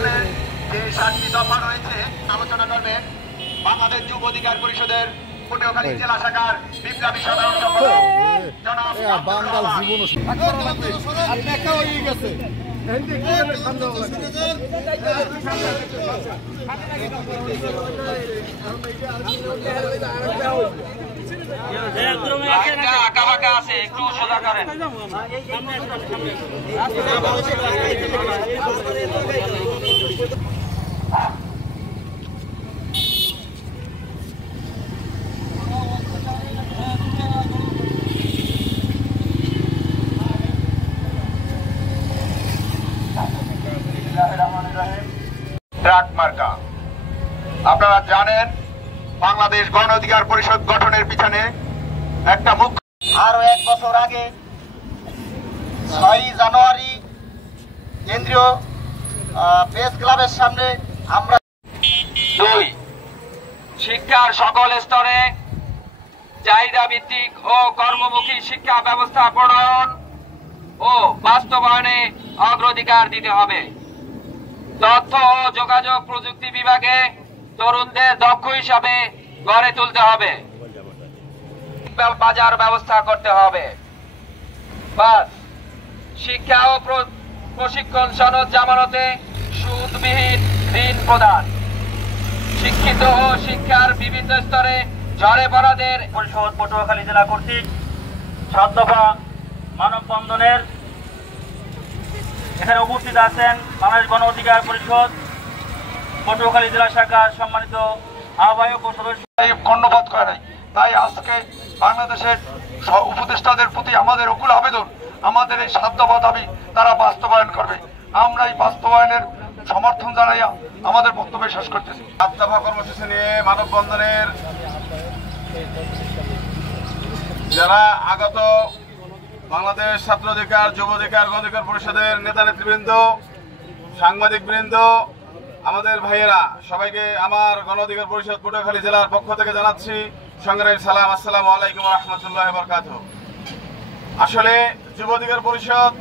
যে 7টি দফা রয়েছে আলোচনা করবেন বাংলাদেশ যুব অধিকার পরিষদের পটুয়াখালী জেলা শাখার বিপ্লবী সাধারণ সম্পাদক জনাব বাঙ্গাল জীবন আঁকা বাঁকা আছে, একটু সোজা করেন। ট্রাক মার্কা। আপনারা জানেন বাংলাদেশ গণ অধিকার পরিষদ গঠনের পিছনে একটা মুখ্য আরো 1 বছর আগে 6 জানুয়ারি কেন্দ্রীয় প্রেস ক্লাবের সামনে আমরা 2 শিক্ষার সকল স্তরে চাহিদা ভিত্তিক ও কর্মমুখী শিক্ষা ব্যবস্থা প্রণয়ন ও বাস্তবায়নে অগ্রাধিকার দিতে হবে। তথ্য ও যোগাযোগ প্রযুক্তি বিভাগে তরুণদের দক্ষ হিসাবে গড়ে তুলতে হবে। বাজার ব্যবস্থা করতে হবে। 5 শিক্ষা ও প্রশিক্ষণ সনদ জামানতে সুদবিহীন ঋণ প্রদান। শিক্ষিত ও শিক্ষার বিভিন্ন স্তরে ঝরে পড়াদের পরিষদ পটুয়াখালী জেলা কর্তৃক 7 দফা মানববন্ধনের এখানে উপস্থিত আছেন বাংলাদেশ গণ অধিকার পরিষদ পটুয়াখালী জেলা শাখার সম্মানিত আহ্বায়ক ও সদস্য। কর্ণপাত করে নাই। তাই আজকে বাংলাদেশের উপদেষ্টাদের প্রতি আমাদের অকুল আবেদন, আমাদের এই 7 দফা দাবি তারা বাস্তবায়ন করবে। আমরা এই বাস্তবায়নের সমর্থন জানাইয়া আমাদের বক্তব্য শেষ করতেছি। 7 দফা কর্মসূচি নিয়ে মানববন্ধনের যারা আগত বাংলাদেশ ছাত্র অধিকার, যুব অধিকার, গণ অধিকার পরিষদের নেতা নেতৃবৃন্দ, সাংবাদিক বৃন্দ, আমাদের ভাইয়েরা, সবাইকে আমার গণ অধিকার পরিষদ পটুয়াখালী জেলার পক্ষ থেকে জানাচ্ছি সংগ্রামী সালাম। আসসালামু আলাইকুম ওয়া রাহমাতুল্লাহি ওয়া বারাকাতুহু। আসলে যুব অধিকার পরিষদ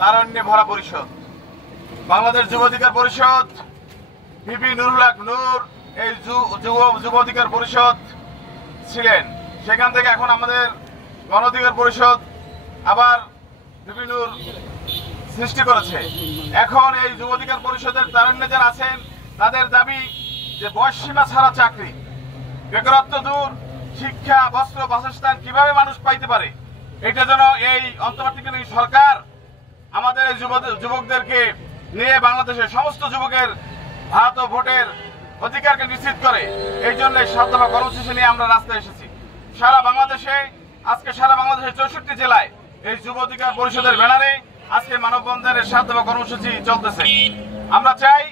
তারুণ্যে ভরা পরিষদ। বাংলাদেশ যুব অধিকার পরিষদ ভিপি নুরুল হক নূর এই যুব অধিকার পরিষদ ছিলেন। সেখান থেকে এখন আমাদের গণ অধিকার পরিষদ আবার ভিপি নূর সৃষ্টি করেছে। এখন এই যুব অধিকার পরিষদের তারুণ্য যারা আছেন তাদের দাবি যে বয়সসীমা ছাড়া চাকরি, বেকারত্ব দূর, শিক্ষা, বস্ত্র, বাসস্থান কিভাবে মানুষ পাইতে পারে, এটা যেন এই অন্তর্বর্তীকালীন সরকার আমাদের এই যুবকদেরকে নিয়ে বাংলাদেশের সমস্ত যুবকের ভাত ও ভোটের অধিকারকে নিশ্চিত করে। এই জন্য 7 দফা কর্মসূচি নিয়ে আমরা রাস্তায় এসেছি। সারা বাংলাদেশে আজকে সারা বাংলাদেশের 64 জেলায় এই যুব অধিকার পরিষদের ব্যানারে আজকে মানববন্ধনের 7 দফা কর্মসূচি চলতেছে। আমরা চাই